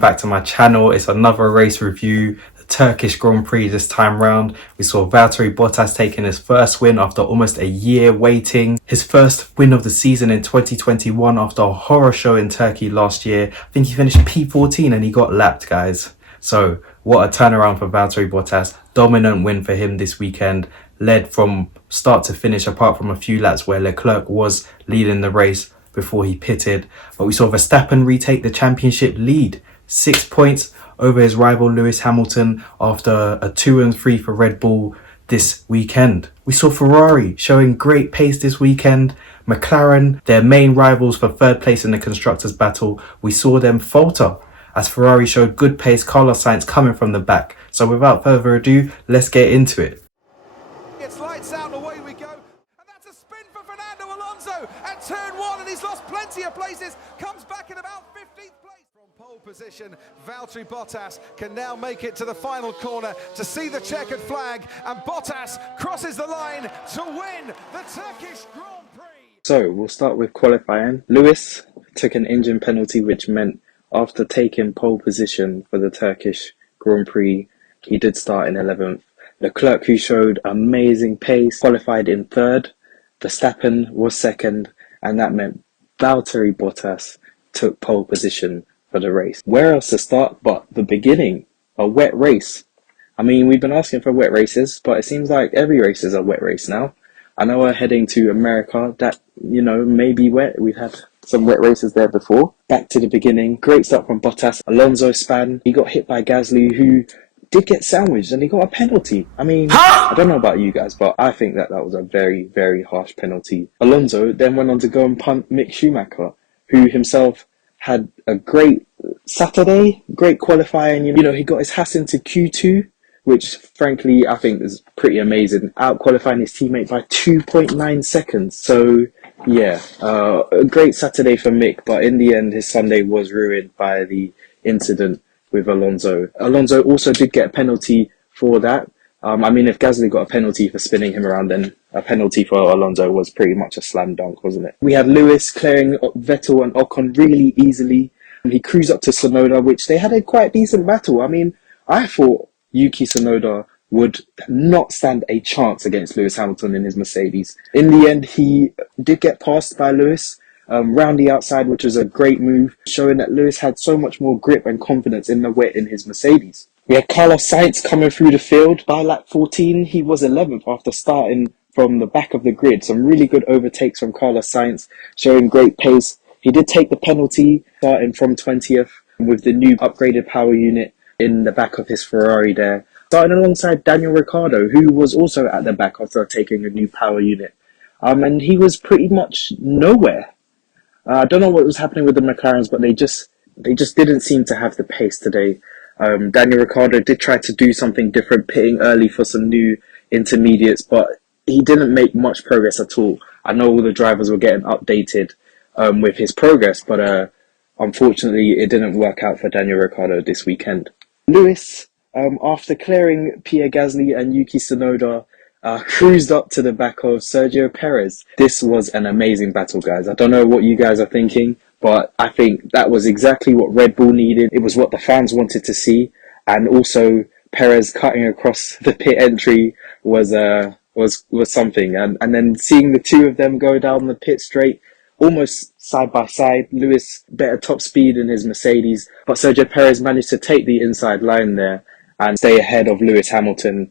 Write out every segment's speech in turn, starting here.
Back to my channel. It's another race review, the Turkish Grand Prix this time round. We saw Valtteri Bottas taking his first win after almost a year waiting. His first win of the season in 2021 after a horror show in Turkey last year. I think he finished P14 and he got lapped, guys. So what a turnaround for Valtteri Bottas. Dominant win for him this weekend. Led from start to finish apart from a few laps where Leclerc was leading the race before he pitted. But we saw Verstappen retake the championship lead. 6 points over his rival Lewis Hamilton after a 2 and 3 for Red Bull this weekend. We saw Ferrari showing great pace this weekend. McLaren, their main rivals for third place in the constructors battle, we saw them falter as Ferrari showed good pace, Carlos Sainz coming from the back. So without further ado, let's get into it. It's lights out and away we go. And that's a spin for Fernando Alonso at turn 1, and he's lost plenty of places. Comes back in about 15th place. From pole position, Valtteri Bottas can now make it to the final corner to see the checkered flag, and Bottas crosses the line to win the Turkish Grand Prix. So we'll start with qualifying. Lewis took an engine penalty, which meant after taking pole position for the Turkish Grand Prix, he did start in 11th. Leclerc, who showed amazing pace, qualified in 3rd. Verstappen was 2nd, and that meant Valtteri Bottas took pole position for the race. Where else to start but the beginning? A wet race. I mean, we've been asking for wet races, but it seems like every race is a wet race now. I know we're heading to America, that, may be wet. We've had some wet races there before. Back to the beginning. Great start from Bottas. Alonso span. He got hit by Gasly, who did get sandwiched, and he got a penalty. I mean, I don't know about you guys, but I think that was a very, very harsh penalty. Alonso then went on to go and punt Mick Schumacher, who himself had a great Saturday, great qualifying. He got his Haas into Q2, which frankly I think is pretty amazing. Out qualifying his teammate by 2.9 seconds. So yeah, a great Saturday for Mick, but in the end his Sunday was ruined by the incident with Alonso. Alonso also did get a penalty for that. If Gasly got a penalty for spinning him around, then a penalty for Alonso was pretty much a slam dunk, wasn't it? We had Lewis clearing Vettel and Ocon really easily. He cruised up to Tsunoda, which they had a quite decent battle. I thought Yuki Tsunoda would not stand a chance against Lewis Hamilton in his Mercedes. In the end, he did get passed by Lewis round the outside, which was a great move, showing that Lewis had so much more grip and confidence in the wet in his Mercedes. We had Carlos Sainz coming through the field. By lap 14, he was 11th after starting from the back of the grid. Some really good overtakes from Carlos Sainz, showing great pace. He did take the penalty, starting from 20th with the new upgraded power unit in the back of his Ferrari there. Starting alongside Daniel Ricciardo, who was also at the back after taking a new power unit. And he was pretty much nowhere. I don't know what was happening with the McLarens, but they just didn't seem to have the pace today. Daniel Ricciardo did try to do something different, pitting early for some new intermediates, but he didn't make much progress at all. I know all the drivers were getting updated with his progress, but unfortunately it didn't work out for Daniel Ricciardo this weekend. Lewis, after clearing Pierre Gasly and Yuki Tsunoda, cruised up to the back of Sergio Perez. This was an amazing battle, guys. I don't know what you guys are thinking, but I think that was exactly what Red Bull needed. It was what the fans wanted to see, and also Perez cutting across the pit entry was something. And then seeing the two of them go down the pit straight, almost side by side. Lewis better top speed in his Mercedes, but Sergio Perez managed to take the inside line there and stay ahead of Lewis Hamilton.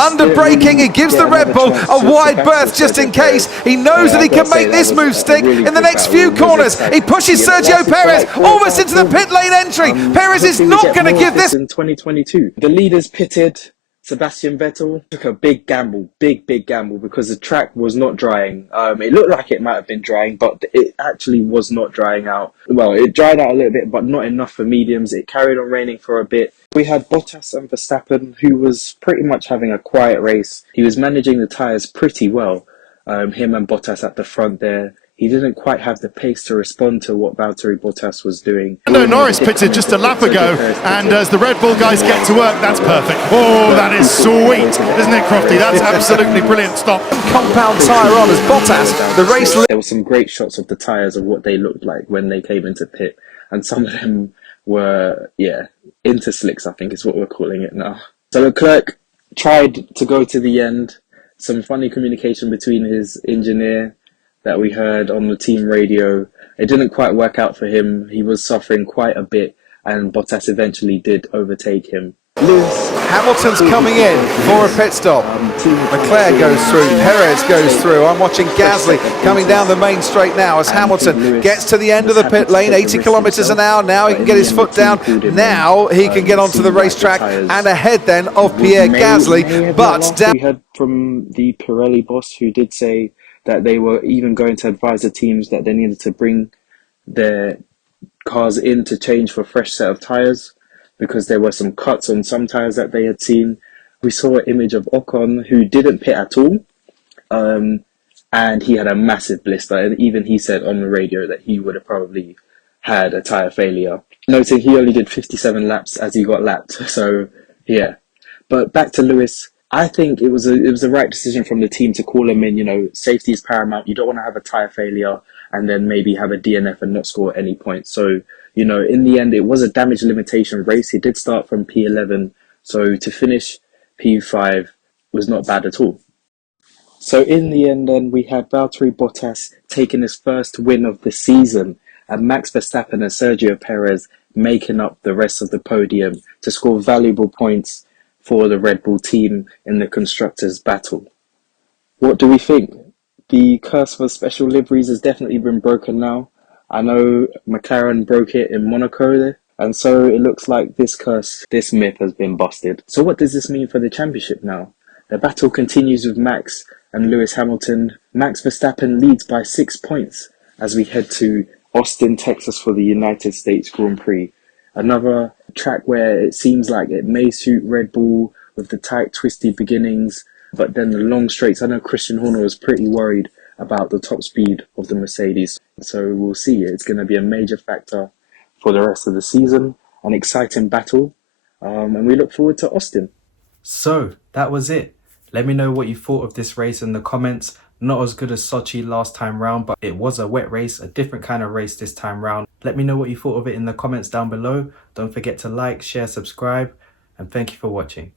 Under braking, he gives the Red Bull a wide berth just in case. He knows that he can make this move stick in the next few corners. He pushes Sergio Perez almost into the pit lane entry. Perez is not going to give this. In 2022, the leaders pitted. Sebastian Vettel took a big gamble, big gamble, because the track was not drying. It looked like it might have been drying, but it actually was not drying out. Well, it dried out a little bit, but not enough for mediums. It carried on raining for a bit. We had Bottas and Verstappen, who was pretty much having a quiet race. He was managing the tyres pretty well. Him and Bottas at the front there. He didn't quite have the pace to respond to what Valtteri Bottas was doing. Norris pitted just a lap ago, and as the Red Bull guys get to work, that's perfect. Oh, that is sweet, isn't it, Crofty? That's absolutely brilliant stop. Compound tyre on as Bottas, the race. There were some great shots of the tyres of what they looked like when they came into pit, and some of them were, yeah, into slicks, I think is what we're calling it now. So Leclerc tried to go to the end. Some funny communication between his engineer that we heard on the team radio. It didn't quite work out for him. He was suffering quite a bit, and Bottas eventually did overtake him. Hamilton's coming in for a pit stop. Leclerc goes through, Perez goes through. I'm watching Gasly coming down the main straight now as Hamilton gets to the end of the pit lane, 80 kilometres an hour. Now he can get his foot down. Now he can get onto the racetrack and ahead then of Pierre Gasly. But we heard from the Pirelli boss, who did say that they were even going to advise the teams that they needed to bring their cars in to change for a fresh set of tyres, because there were some cuts on some tyres that they had seen. We saw an image of Ocon, who didn't pit at all, and he had a massive blister, and even he said on the radio that he would have probably had a tyre failure, noting he only did 57 laps as he got lapped. So yeah, but back to Lewis. I think it was the right decision from the team to call him in. You know, safety is paramount. You don't want to have a tyre failure and then maybe have a DNF and not score any points. So, you know, in the end, it was a damage limitation race. He did start from P11, so to finish P5 was not bad at all. So in the end then, we had Valtteri Bottas taking his first win of the season, and Max Verstappen and Sergio Perez making up the rest of the podium to score valuable points for the Red Bull team in the Constructors' battle. What do we think? The curse for special liveries has definitely been broken now. I know McLaren broke it in Monaco, and so it looks like this myth has been busted. So what does this mean for the championship now? The battle continues with Max and Lewis Hamilton. Max Verstappen leads by 6 points as we head to Austin, Texas for the United States Grand Prix. Another track where it seems like it may suit Red Bull with the tight, twisty beginnings, but then the long straights. I know Christian Horner was pretty worried about the top speed of the Mercedes. So we'll see. It's going to be a major factor for the rest of the season. An exciting battle. And we look forward to Austin. So that was it. Let me know what you thought of this race in the comments. Not as good as Sochi last time round, but it was a wet race, a different kind of race this time round. Let me know what you thought of it in the comments down below. Don't forget to like, share, subscribe, and thank you for watching.